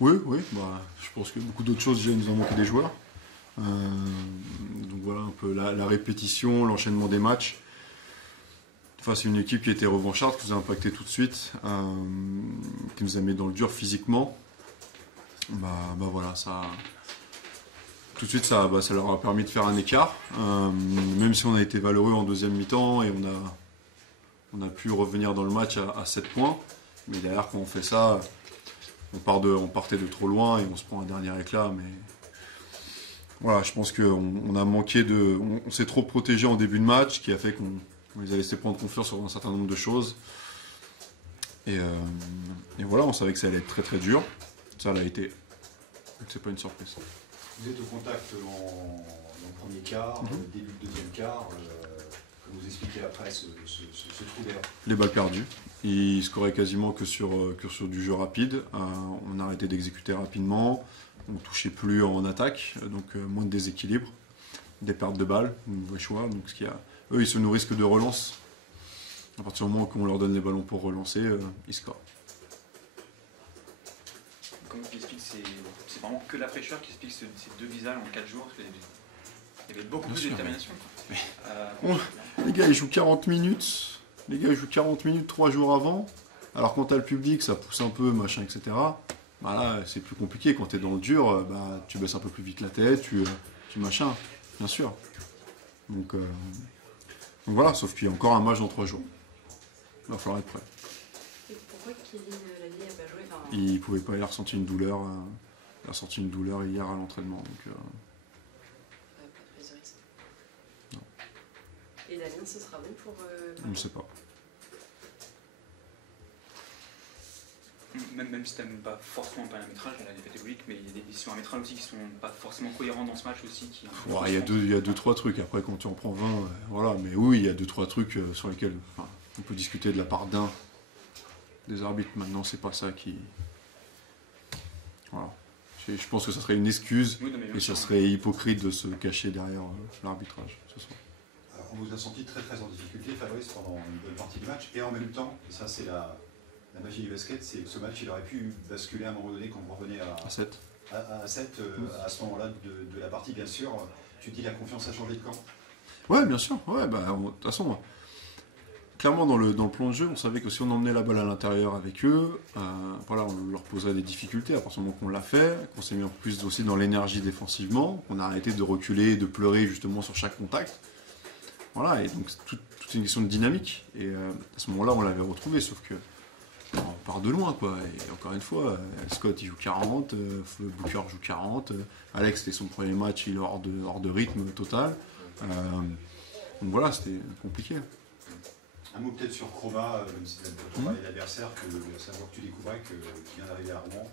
Oui, oui, bah, je pense que beaucoup d'autres choses, déjà, il nous en manquait des joueurs. Donc voilà, un peu la répétition, l'enchaînement des matchs. Enfin, c'est une équipe qui était revancharde, qui nous a impacté tout de suite, qui nous a mis dans le dur physiquement. Bah voilà, ça, tout de suite, ça leur a permis de faire un écart. Même si on a été valeureux en deuxième mi-temps et on a pu revenir dans le match à 7 points. Mais derrière, quand on fait ça, on partait de trop loin et on se prend un dernier éclat. Mais voilà, je pense qu'on a manqué de. On s'est trop protégé en début de match, qui a fait qu'on les a laissé prendre confiance sur un certain nombre de choses. Et voilà, on savait que ça allait être très très dur. Ça l'a été. Donc c'est pas une surprise. Vous êtes au contact dans le premier quart, début de deuxième quart. Comme vous expliquez après ce trou d'air. Les balles perdues. Ils scoraient quasiment que sur du jeu rapide. On a arrêté d'exécuter rapidement. On ne touchait plus en attaque, donc moins de déséquilibre. Des pertes de balles, mauvais choix. Donc eux, ils se nourrissent que de relance. À partir du moment où on leur donne les ballons pour relancer, ils scorent. Comme tu expliques, c'est vraiment que la fraîcheur qui explique ces deux visages en 4 jours. Il y avait beaucoup plus de détermination. Les gars, ils jouent 40 minutes. Les gars, ils jouent 40 minutes 3 jours avant. Alors quand t'as le public, ça pousse un peu, machin, etc. Bah là, c'est plus compliqué. Quand t'es dans le dur, tu baisses un peu plus vite la tête, tu machin, bien sûr. Donc voilà, sauf qu'il y a encore un match dans 3 jours. Il va falloir être prêt. Et pourquoi Kevin Lavie n'a pas joué Il pouvait pas, il a ressenti une douleur. Il a ressenti une douleur hier à l'entraînement. Donc, pas de prise de risque. Non. Et Damien, ce sera bon pour. On ne sait pas. Même si tu n'aimes pas forcément pas l'arbitrage, la défaite est logique, mais il y a des décisions arbitrales aussi qui sont pas forcément cohérentes dans ce match aussi. Il y a deux, trois trucs. Après, quand tu en prends 20, voilà. Mais oui, il y a deux, trois trucs sur lesquels on peut discuter de la part d'un des arbitres. Maintenant, c'est pas ça qui. Voilà. Je pense que ça serait une excuse et ça serait hypocrite de se cacher derrière l'arbitrage ce soir. Alors, on vous a senti très très en difficulté, Fabrice, pendant une bonne partie du match. Et en même temps, et ça c'est la magie du basket, c'est que ce match il aurait pu basculer à un moment donné quand on revenait à 7. À 7 à ce moment-là de la partie, bien sûr. Tu te dis la confiance a changé de camp. Ouais, bien sûr. Ouais, de toute façon, clairement dans le plan de jeu, on savait que si on emmenait la balle à l'intérieur avec eux, voilà, on leur poserait des difficultés à partir du moment qu'on l'a fait, qu'on s'est mis en plus aussi dans l'énergie défensivement, qu'on a arrêté de reculer, de pleurer justement sur chaque contact. Voilà, et donc toute une question de dynamique. Et à ce moment-là, on l'avait retrouvé, sauf que on part de loin, quoi. Et encore une fois, Scott il joue 40, Booker joue 40, Alex c'était son premier match, il est hors de rythme total. Donc voilà, c'était compliqué. Un mot peut-être sur Chroma, même si tu as parlé de l'adversaire, savoir que tu découvrais qui vient d'arriver à Rouen.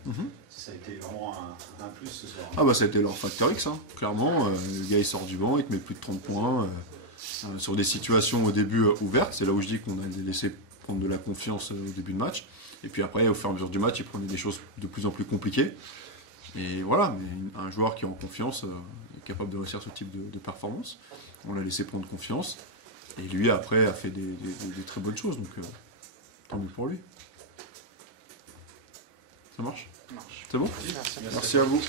Ça a été vraiment un plus ce soir. Ah bah ça a été leur facteur X, hein. Clairement. Le gars il sort du banc, il te met plus de 30 points. Sur des situations au début ouvertes, c'est là où je dis qu'on a laissé prendre de la confiance au début de match. Et puis après, au fur et à mesure du match, il prenait des choses de plus en plus compliquées. Et voilà, mais un joueur qui est en confiance est capable de réussir ce type de performance. On l'a laissé prendre confiance. Et lui, après, a fait des très bonnes choses. Donc, tant mieux pour lui. Ça marche ? Ça marche. C'est bon ? Merci à vous.